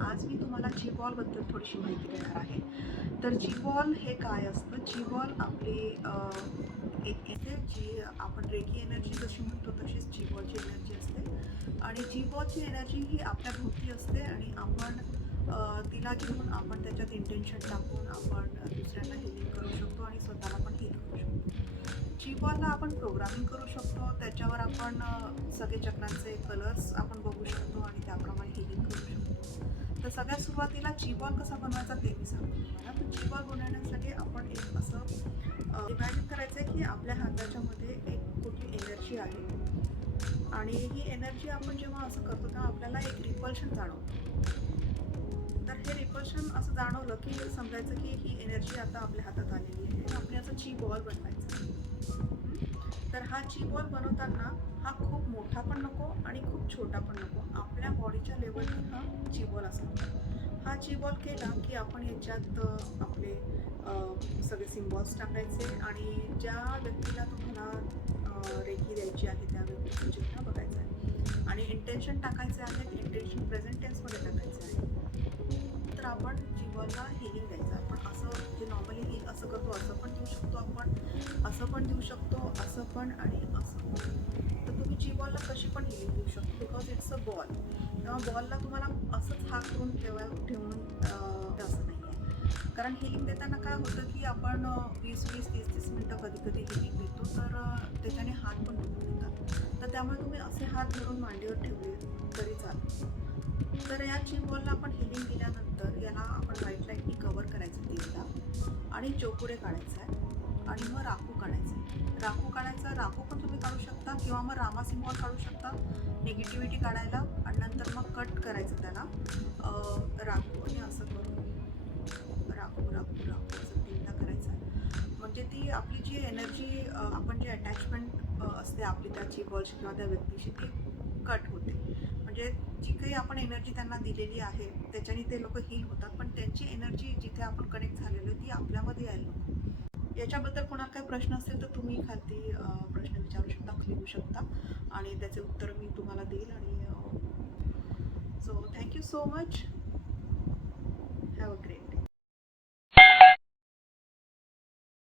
आज मी तुम्हाला ChiBall बद्दल थोडीशी माहिती देणार आहे. तर ChiBall हे काय असतं? ChiBall आपली एक येते जी आपण रेकी एनर्जी जशी म्हणतो तशीच ChiBallची एनर्जी असते आणि ChiBallची एनर्जी ही आपल्या भोवती असते आणि आपण तिला घेऊन आपण त्याच्यात इंटेन्शन टाकून आपण दुसऱ्यांना हीलिंग करू शकतो आणि स्वतःला पण हील करू शकतो. ChiBallला आपण प्रोग्रामिंग करू शकतो. त्याच्यावर आपण सगळे चक्रांचे कलर्स आपण बघू शकतो आणि त्याप्रमाणे हीलिंग करू शकतो. तर सगळ्यात सुरुवातीला ChiBall कसा बनवायचा ते मी सांगते तुम्हाला. तर ChiBall बनवण्यासाठी आपण एक असं इमॅजिन करायचं आहे की आपल्या हाताच्या मध्ये एक कुठली एनर्जी आहे आणि ही एनर्जी आपण जेव्हा असं करतो तेव्हा आपल्याला एक रिपल्शन जाणवतं. तर हे रिपल्शन असं जाणवलं की समजायचं की ही एनर्जी आता आपल्या हातात आलेली आहे. आपण याचा ChiBall बनवायचा. तर हा ChiBall बनवताना हा खूप मोठा पण नको आणि खूप छोटा पण नको. आपल्या बॉडीच्या लेवलनी हा ChiBall असावा. हा ChiBall केला की आपण याच्यात आपले सगळे सिम्बॉल्स टाकायचे आणि ज्या व्यक्तीला तुम्हाला रेकी द्यायची आहे त्या व्यक्तीचं चिन्ह बघायचं आहे आणि इंटेन्शन टाकायचे आहेत. इंटेन्शन प्रेझेंट टेन्समध्ये टाकायचे आहे. तर आपण ChiBallला हीलिंग द्यायचं. आपण असं जे नॉर्मली हील असं करतो असं पण देऊ शकतो आपण, असं पण देऊ शकतो, असं पण आणि असं पण. तर तुम्ही ChiBallला कशी पण हीलिंग देऊ शकतो बिकॉज इट्स अ बॉल. तेव्हा बॉलला तुम्हाला असंच हात करून ठेवून असं नाही आहे. कारण हीलिंग देताना काय होतं की आपण 20-20, 30-30 मिनटं कधी-कधी हीलिंग देतो तर त्याच्याने हात पण दुखून येतात. तर त्यामुळे तुम्ही असे हात धरून मांडीवर ठेवले तरी चालतं. तर या ChiBallला आपण हीलिंग दिल्यानंतर याला आपण व्हाईट लाईटनी कव्हर करायचं तेलला आणि चोपुडे काढायचा आहे आणि मग राखू काढायचं आहे. राखू काढायचा, राखू पण तुम्ही काढू शकता किंवा मग रामा सिम्बॉल काढू शकता निगेटिव्हिटी काढायला आणि नंतर मग कट करायचं त्याला राखू आणि असं करून राखू राखू राखू असं तीनदा करायचं. म्हणजे ती आपली जी एनर्जी आपण जी अटॅचमेंट असते आपली त्या ChiBallशी किंवा त्या व्यक्तीशी ती कट होते. म्हणजे जी काही आपण एनर्जी त्यांना दिलेली आहे त्याच्याने ते लोक हील होतात पण त्यांची एनर्जी जिथे आपण कनेक्ट झालेलो ती आपल्यामध्ये यायला नको. याच्याबद्दल कोणाला काही प्रश्न असेल तर तुम्ही खालती प्रश्न विचारू शकता, लिहू शकता आणि त्याचे उत्तर मी तुम्हाला देईल आणि so thank you so much. Have a great